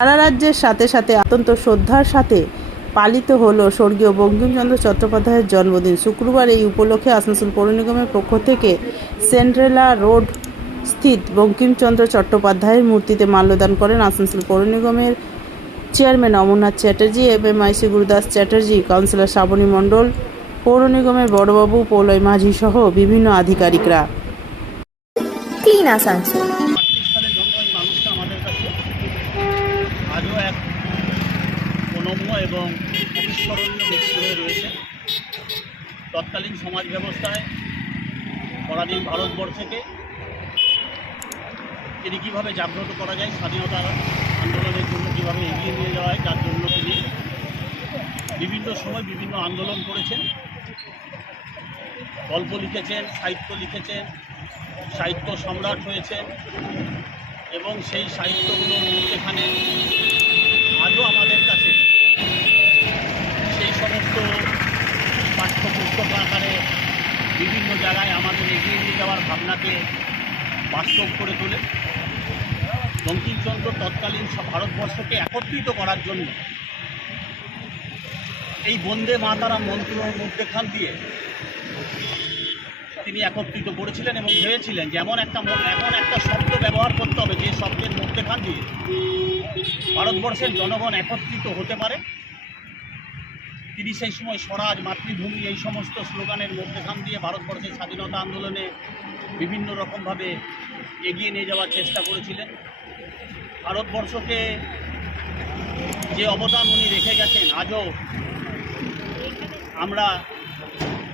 সারা রাজ্যের সাথে সাথে অত্যন্ত শ্রদ্ধার সাথে পালিত হলো স্বর্গীয় বঙ্কিমচন্দ্র চট্টোপাধ্যায়ের জন্মদিন। শুক্রবার এই উপলক্ষে আসানসোল পৌর নিগমের পক্ষ থেকে সেন্ট্রেলা রোড স্থিত বঙ্কিমচন্দ্র চট্টোপাধ্যায়ের মূর্তিতে মাল্যদান করেন আসানসোল পৌর নিগমের chairman Amarnath Chatterjee, MIC Gurudas Chatterjee, councillor Srabani Mondal, পৌর নিগমের বড়বাবু পৌলয় মাঝি সহ বিভিন্ন আধিকারিকরা। ক্লিন আসানসোল। পাকিস্তানের জন্মই মানুষটা আমাদের কাছে আজও এক অনম্য এবং অবিস্মরণীয় ব্যক্তি হয়ে রয়েছে। তৎকালীন সমাজ ব্যবস্থায় পরাধীন ভারতবর্ষকে তিনি কীভাবে জাগ্রত করা যায়, স্বাধীনতা আন্দোলনের জন্য কীভাবে এগিয়ে নিয়ে যাওয়া হয়, যার জন্য তিনি বিভিন্ন সময় বিভিন্ন আন্দোলন করেছেন, গল্প লিখেছেন, সাহিত্য লিখেছেন, সাহিত্য সম্রাট হয়েছেন এবং সেই সাহিত্যগুলোর মধ্যেখানে আজও আমাদের কাছে সেই সমস্ত পাঠ্যপুস্তক আকারে বিভিন্ন জায়গায় আমাদের এগিয়ে নিয়ে যাওয়ার ভাবনাকে বাস্তব করে তোলে। বঙ্কিমচন্দ্র তৎকালীন ভারতবর্ষকে একত্রিত করার জন্য এই বন্দে মাতারাম মন্ত্রের মধ্যেখান দিয়ে তিনি একত্রিত করেছিলেন এবং ভেবেছিলেন যে এমন একটা শব্দ ব্যবহার করতে হবে যে শব্দের মধ্যেখান দিয়ে ভারতবর্ষের জনগণ একত্রিত হতে পারে। তিনি সেই সময় স্বরাজ, মাতৃভূমি এই সমস্ত স্লোগানের মধ্যেখান দিয়ে ভারতবর্ষের স্বাধীনতা আন্দোলনে বিভিন্ন রকমভাবে এগিয়ে নিয়ে যাওয়ার চেষ্টা করেছিলেন। ভারতবর্ষকে যে অবদান উনি রেখে গেছেন, আজও আমরা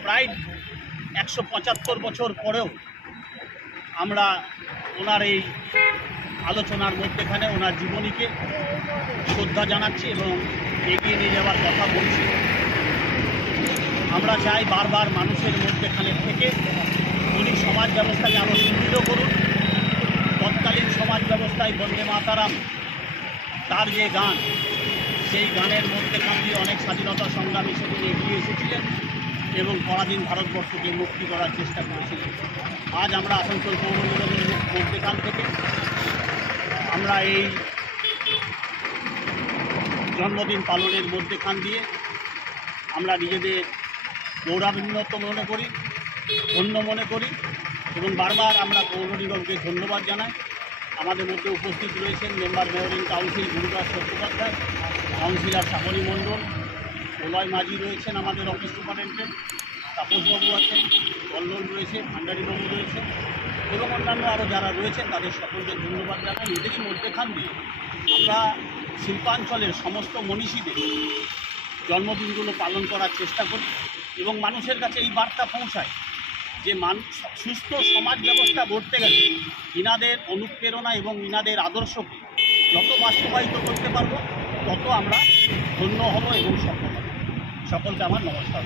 প্রায় 175 বছর পরেও আমরা ওনার এই আলোচনার মধ্যেখানে ওনার জীবনীকে শ্রদ্ধা জানাচ্ছি এবং এগিয়ে নিয়ে যাওয়ার কথা বলছি। আমরা চাই বারবার মানুষের মধ্যেখানে থেকে উনি সমাজ ব্যবস্থাকে আরও সুদৃঢ় করুন। তৎকালীন সমাজ ব্যবস্থায় বন্দে মাতারাম তার যে গান, সেই গানের মধ্যেখান দিয়ে অনেক স্বাধীনতা সংগ্রামী সেদিন এগিয়ে এসেছিলেন এবং পরাধীন ভারতবর্ষকে মুক্তি করার চেষ্টা করেছিলেন। আজ আমরা আসানসোল পৌর নিগমের মধ্যেখান থেকে আমরা এই জন্মদিন পালনের মধ্যেখান দিয়ে আমরা নিজেদের গৌরবান্বিত মনে করি, ধন্য মনে করি এবং বারবার আমরা পৌর নিগমকে ধন্যবাদ জানাই। আমাদের মধ্যে উপস্থিত রয়েছেন member mayor in council Gurudas Chattopadhyay, councillor Srabani Mondal, Poulay Majhi রয়েছেন, আমাদের অফিস সুপারিনটেন্ডেন্ট তাপসবাবু আছেন, কল্লোল রয়েছে, ভান্ডারীবাবু রয়েছে এবং অন্যান্য আরও যারা রয়েছেন তাদের সকলকে ধন্যবাদ জানাই। এদেরই মধ্যেখান দিয়ে আমরা শিল্পাঞ্চলের সমস্ত মনীষীদের জন্মদিনগুলো পালন করার চেষ্টা করি এবং মানুষের কাছে এই বার্তা পৌঁছায় যে সুস্থ সমাজ ব্যবস্থা গড়তে গেলে ইনাদের অনুপ্রেরণা এবং ইনাদের আদর্শকে যত বাস্তবায়িত করতে পারবো তত আমরা ধন্য হব এবং সফল হব। সকলকে আমার নমস্কার।